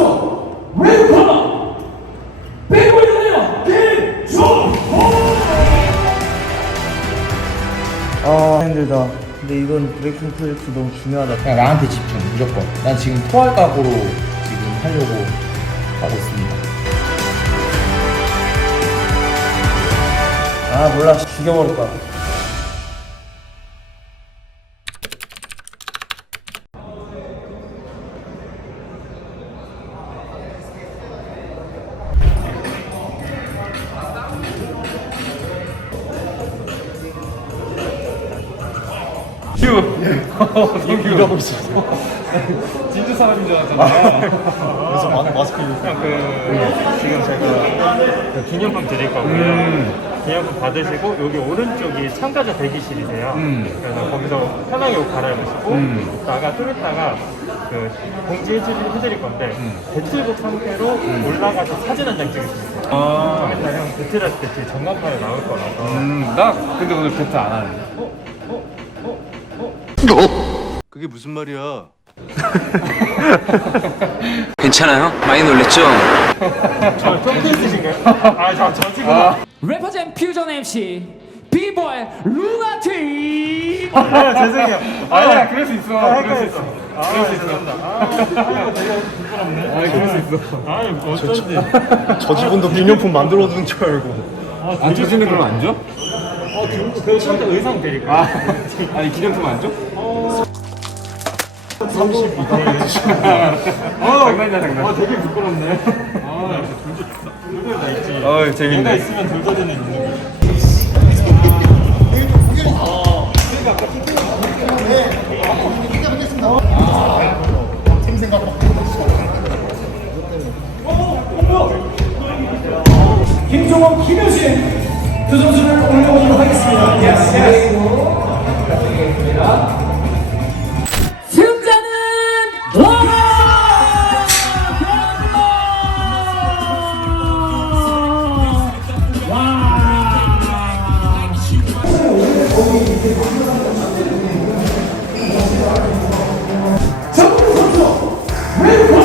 선수 레드 코너 백골드네요 김종호. 아 힘들다. 근데 이건 브레이킹 프로젝트 너무 중요하다. 그냥 나한테 집중 무조건. 난 지금 토할 각오로 지금 하려고 하고 있습니다. 아 몰라 죽여버릴 거야. 이러고 있었어. 진짜 사람인 줄 알았잖아요. 그래서 마스크 입고. 지금 제가 그 기념품 드릴 거고요. 기념품 받으시고 여기 오른쪽이 참가자 대기실이세요. 그래서 거기서 편하게 옷 갈아입으시고 이따가 좀 이따가 그 공지 해드릴 건데 배틀복 상태로 올라가서 사진 한 장 찍으시면 돼요. 좀 이따 형 배틀할 때 뒤에 전광판에 나올 거라서. 나 근데 오늘 배트 안 하는데. 그게 무슨 말이야? 괜찮아요? 많이 놀랬죠? 저 톰크루스신가요? 저 지금 래퍼잼 퓨전 MC 비보이 루나틱. 죄송해요. 아니야, 그럴 수 있어. 그럴 수 있어. 그럴 수 있어. 되게 부끄럽네. 아니, 그럴 수 있어. 아니 어쩐지. 저 직원도 기념품 만들어둔 줄 알고. 안 주시는 그럼 안 줘? 그 실제 의상 드릴까요? 아니, 기념품 안 줘? 32. 장난이야, 장난. 되게 부끄럽네. 돌돌 다 있지. 얘가 재밌네. 있으면 돌돌이는 있는 거야. 김종호, 김효신 두 선수를 올려보도록 하겠습니다. 예스. 승자는 정우 선수 레드 코너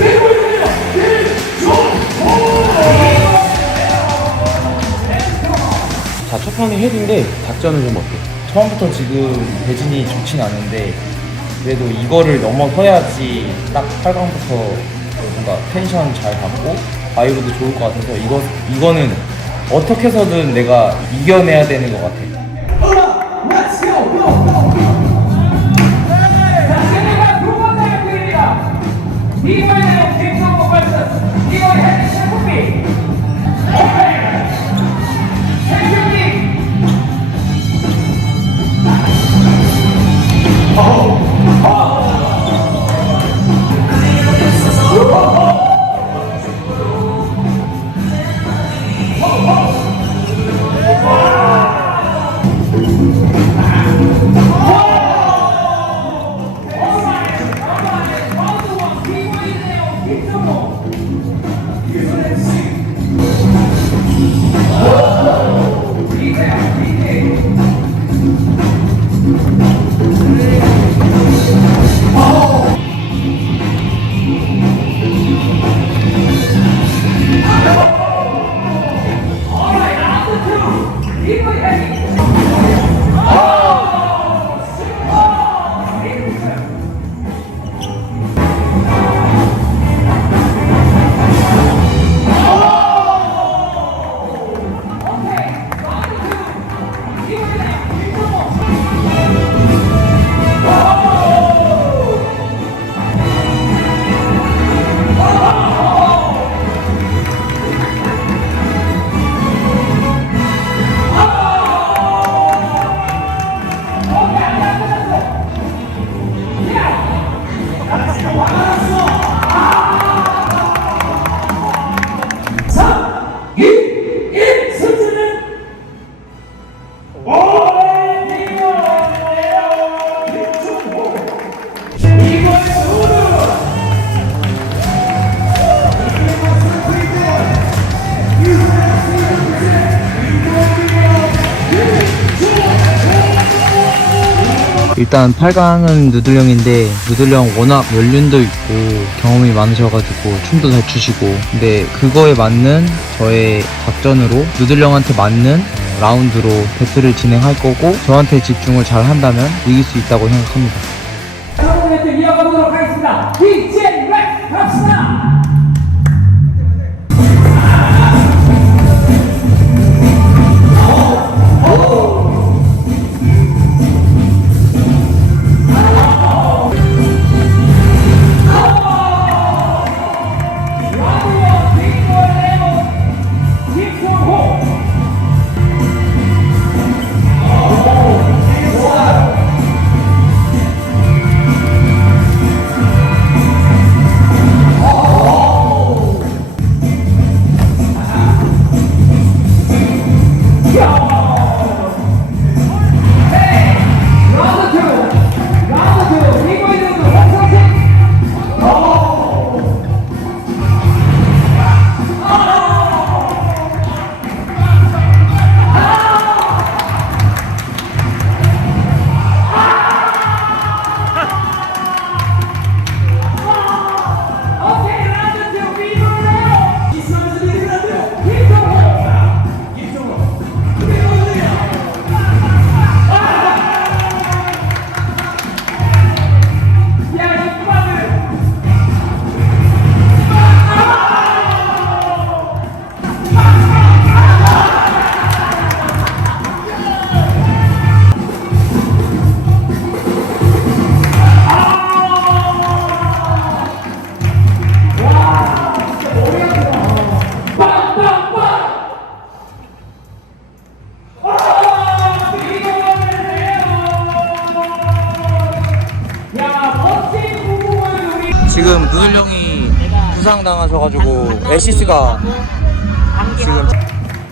백골드네요 김종호. 자, 첫 판이 헤드인데 작전은 좀 어때? 처음부터 지금 대진이 좋진 않은데 그래도 이거를 넘어서야지 딱 8강부터 뭔가 텐션 잘 받고 바이로도 좋을 것 같아서 이거는 어떻게 해서든 내가 이겨내야 되는 것 같아. Let's go, go, go, go. 자, 세계가 두 번째 경기입니다. 이번에는 김성호 vs 이번에 헤드 셰프비. 오케이. 세경기. 김성호. 일단 8강은 누들형인데 누들형 워낙 연륜도 있고 경험이 많으셔가지고 춤도 잘 추시고, 근데 그거에 맞는 저의 작전으로 누들형한테 맞는 라운드로 배틀을 진행할 거고, 저한테 집중을 잘 한다면 이길 수 있다고 생각합니다. 다음 배틀 이어가보도록 하겠습니다. DJ 렉 갑시다. 지금 누들형이 부상당하셔가지고 애시스가 지금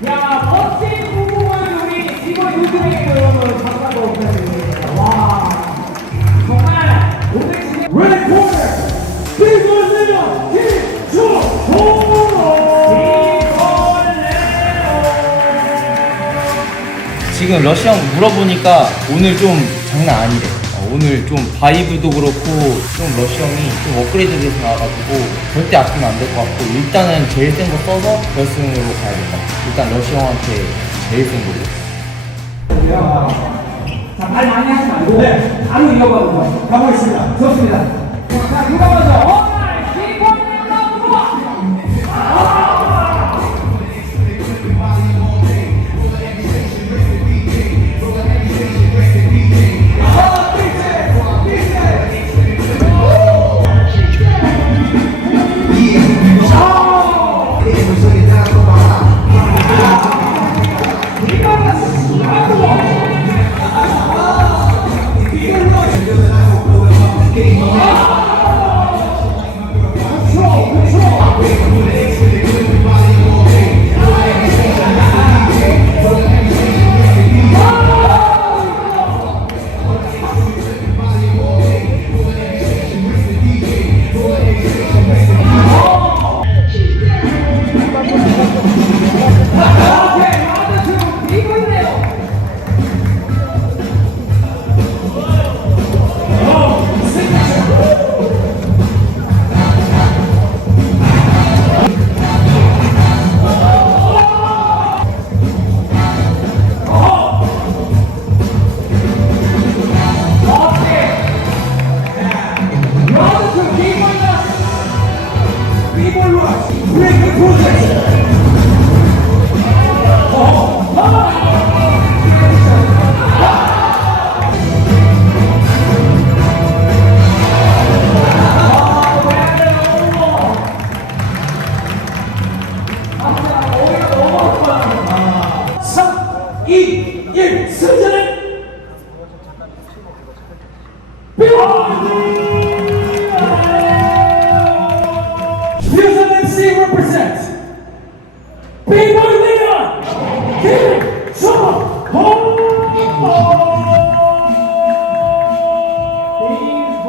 야, 멋진 부부를 우리 직원 유튜브에 여러분 박수로 부탁드립니다. 와, 정말 오늘 진짜 레드 코너 비골레오 김주호 지금 러시 형 물어보니까 오늘 좀 장난 아니래. 오늘 좀 바이브도 그렇고 좀 러시 형이 좀 업그레이드 돼서 나와가지고 절대 아끼면 안 될 것 같고, 일단은 제일 센 거 써서 결승으로 가야겠다. 일단 러시 형한테 제일 센 걸로. 자, 말 많이 하지 말고 바로 이어가보죠. 가보겠습니다. 좋습니다. 자, 누가 먼저?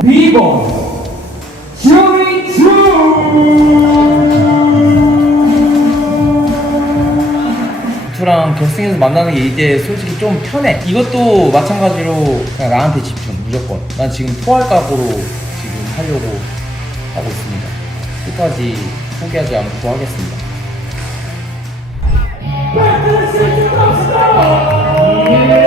비버 주리 주 투랑 결승에서 만나는 게 이제 솔직히 좀 편해. 이것도 마찬가지로 그냥 나한테 집중. 무조건. 난 지금 토할 각오로 지금 하려고 하고 있습니다. 끝까지 포기하지 않고 하겠습니다. 네,